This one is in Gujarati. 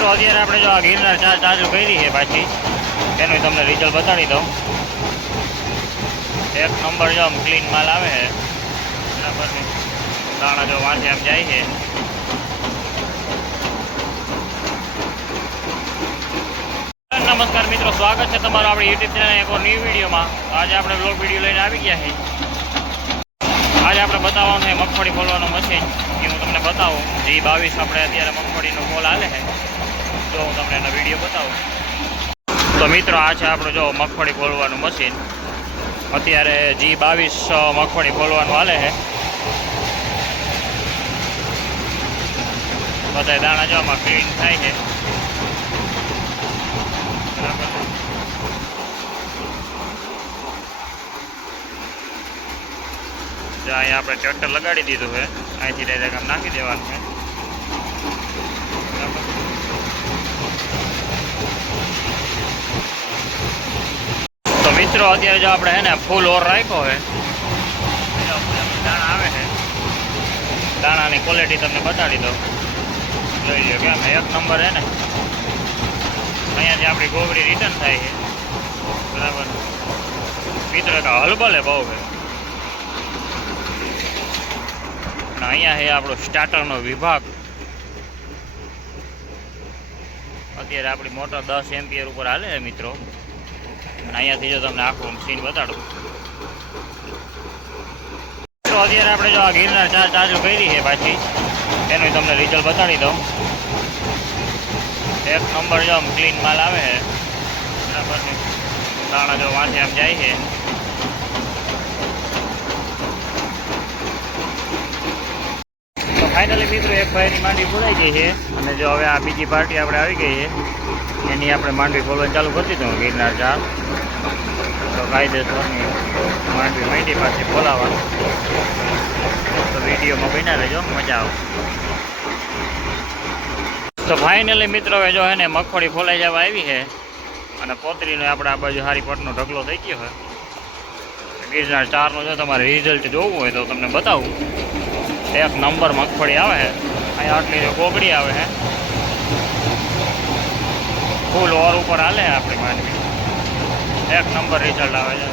મિત્રો અત્યારે આપણે જો આ ગિરનાર ચાલુ કરી છે પાછી એનું તમને રિઝલ્ટ બતાડી દઉં। એક નંબર જો આમ ક્લીન માલ આવે છે બરાબર ને, દાણા જો વાંચે આમ જાય છે। નમસ્કાર મિત્રો, સ્વાગત છે તમારું આપણી યુટ્યુબ ચેનલ એક ઓર ન્યૂ વિડીયોમાં। આજે આપણે બ્લોગ વિડીયો લઈને આવી ગયા છે। આજે આપણે બતાવવાનું છે મગફળી ફોલવાનું મશીન, એ હું તમને બતાવું। G22 આપણે અત્યારે મગફળીનો ફોલ હાલે છે, જો હું તમને એનો વિડીયો બતાવું। તો મિત્રો આ છે આપણું જો મગફળી ફોલવાનું મશીન, અત્યારે G22 મગફળી ફોલવાનું હાલે છે। બધા દાણા જો આમાં ક્લીન થાય છે બરાબર। અહીંયા આપણે ટ્રેક્ટર લગાડી દીધું છે, અહીંથી ડાયરેક્ટ આમ નાખી દેવાનું છે બરાબર। તો મિત્રો અત્યારે જો આપણે છે ને ફૂલ ઓર રાખ્યો છે, દાણા આવે છે, દાણાની ક્વોલિટી તમને બતાડી દઉં, જોઈ લો કેમ એક નંબર છે ને। અહીંયાથી આપણી ગોબરી રિટર્ન થાય છે બરાબર। મિત્રો એક હલબલે બહુ છે, અહીંયા છે આપણો સ્ટાર્ટરનો વિભાગ। અત્યારે આપણી મોટર 10 એમ્પિયર ઉપર હાલે છે મિત્રો, અને અહીંયાથી જો તમને આખું મશીન બતાડું। તો અત્યારે આપણે જો આ ગિરનાર ચાલુ કરી છે પાછી એનું તમને રિઝલ્ટ બતાડી દઉં। એક નંબર જો આમ ક્લીન માલ આવે છે બરાબર ને, દાણા જો વાંચે આમ જાય છે। તો ફાઇનલી મિત્રો એક ભાઈની માંડવી ફોલાઈ ગઈ છે, અને જો હવે આ બીજી પાર્ટી આપણે આવી ગઈ છે, એની આપણે માંડવી ફોલવાનું ચાલુ કરી દીધું ગિરનાર ચાર। તો કાયદેસરની માંડવી માંડી પાછી ફોલાવવાનું, તો વિડીયોમાં બન્યા રહેજો, મજા આવે। તો ફાઇનલી મિત્રો હવે જો હે ને મગફળી ફોલાઈ જવા આવી છે, અને પોતરીનો આપણે આ બાજુ હારી પટનો ઢગલો થઈ ગયો છે। ગિરનાર ચારનું જો તમારે રિઝલ્ટ જોવું હોય તો તમને બતાવું। એક નંબર મગફળી આવે છે, અહીંયા આટલી જો ગોગડી આવે છે, ફૂલ ઓર ઉપર હાલે છે આપણી માંડવી, એક નંબર રિઝલ્ટ આવે છે।